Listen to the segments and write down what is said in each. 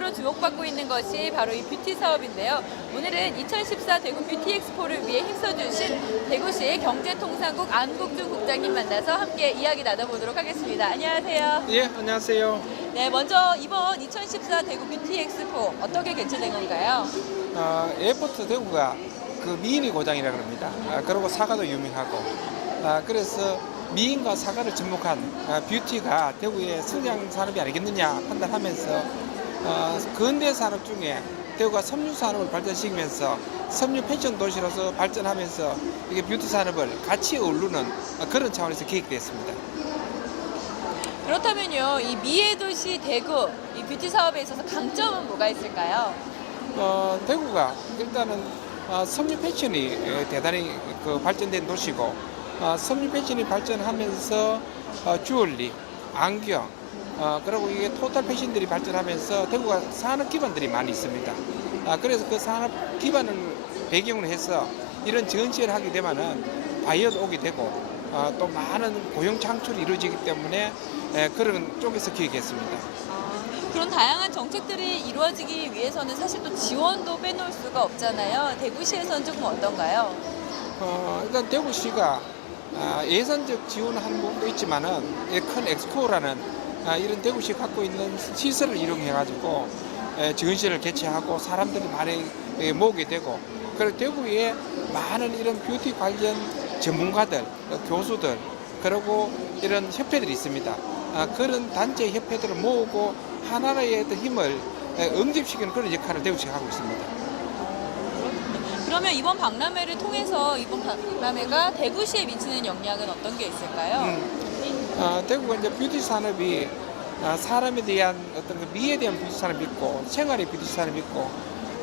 주목받고 있는 것이 바로 이 뷰티 사업인데요. 오늘은 2014 대구 뷰티 엑스포를 위해 힘써주신 대구시 경제통상국 안국준 국장님 만나서 함께 이야기 나눠보도록 하겠습니다. 안녕하세요. 예, 안녕하세요. 네, 먼저 이번 2014 대구 뷰티 엑스포 어떻게 개최된 건가요? 아, 에어포트 대구가 그 미인이 고장이라 그럽니다. 아, 그리고 사과도 유명하고. 아, 그래서 미인과 사과를 접목한 아, 뷰티가 대구의 성장 산업이 아니겠느냐 판단하면서 어, 근대 산업 중에 대구가 섬유 산업을 발전시키면서 섬유 패션 도시로서 발전하면서 이게 뷰티 산업을 같이 어우르는 아, 그런 차원에서 기획되었습니다. 그렇다면요, 이 미의 도시 대구 이 뷰티 사업에 있어서 강점은 뭐가 있을까요? 어, 대구가 일단은 어, 섬유 패션이 어, 대단히 그 발전된 도시고 어, 섬유 패션이 발전하면서 어, 주얼리, 안경, 어, 그리고 이게 토탈 패션들이 발전하면서 대구가 산업 기반들이 많이 있습니다. 아, 그래서 그 산업 기반을 배경으로 해서 이런 전시를 하게 되면은 바이어도 오게 되고 어, 또 많은 고용 창출이 이루어지기 때문에 에, 그런 쪽에서 기획했습니다. 그런 다양한 정책들이 이루어지기 위해서는 사실 또 지원도 빼놓을 수가 없잖아요. 대구시에서는 조금 어떤가요? 어, 일단 대구시가 아, 예산적 지원하는 부분도 있지만은 이큰 엑스포라는 아, 이런 대구시 갖고 있는 시설을 이용해가지고 에, 전시를 개최하고 사람들이 많이 에, 모으게 되고 그리고 대구에 많은 이런 뷰티 관련 전문가들, 어, 교수들 그리고 이런 협회들이 있습니다. 아, 그런 단체 협회들을 모으고 하나의 힘을 에, 응집시키는 그런 역할을 대구시가 하고 있습니다. 그러면 이번 박람회를 통해서 이번 박람회가 대구시에 미치는 영향은 어떤 게 있을까요? 음, 어, 대구가 이제 뷰티 산업이 어, 사람에 대한 어떤 그 미에 대한 뷰티 산업이 있고 생활의 뷰티 산업이 있고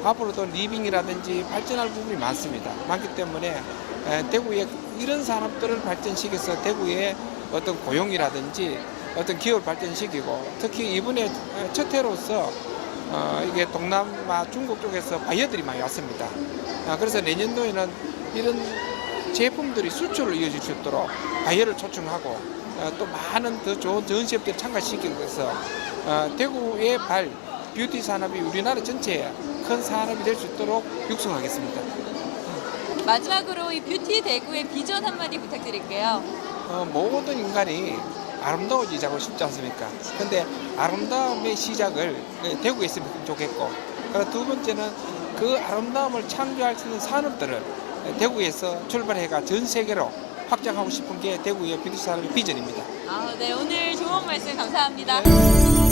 앞으로도 리빙이라든지 발전할 부분이 많습니다. 많기 때문에 에, 대구에 이런 산업들을 발전시켜서 대구의 어떤 고용이라든지 어떤 기업을 발전시키고 특히 이번에 첫 해로서 어, 이게 동남아 중국 쪽에서 바이어들이 많이 왔습니다. 아, 그래서 내년도에는 이런 제품들이 수출을 이어질 수 있도록 바이어를 초청하고 어, 또 많은 더 좋은 전시업들 참가시키면서 어, 대구의 발 뷰티 산업이 우리나라 전체에 큰 산업이 될 수 있도록 육성하겠습니다. 마지막으로 이 뷰티 대구의 비전 한마디 부탁드릴게요. 어, 모든 인간이 아름다워지자고 싶지 않습니까? 근데 아름다움의 시작을 네, 대구에 있으면 좋겠고, 그리고 두 번째는 그 아름다움을 창조할 수 있는 산업들을 대구에서 출발해가 전 세계로 확장하고 싶은 게 대구의 뷰티 산업의 비전입니다. 아, 네, 오늘 좋은 말씀 감사합니다.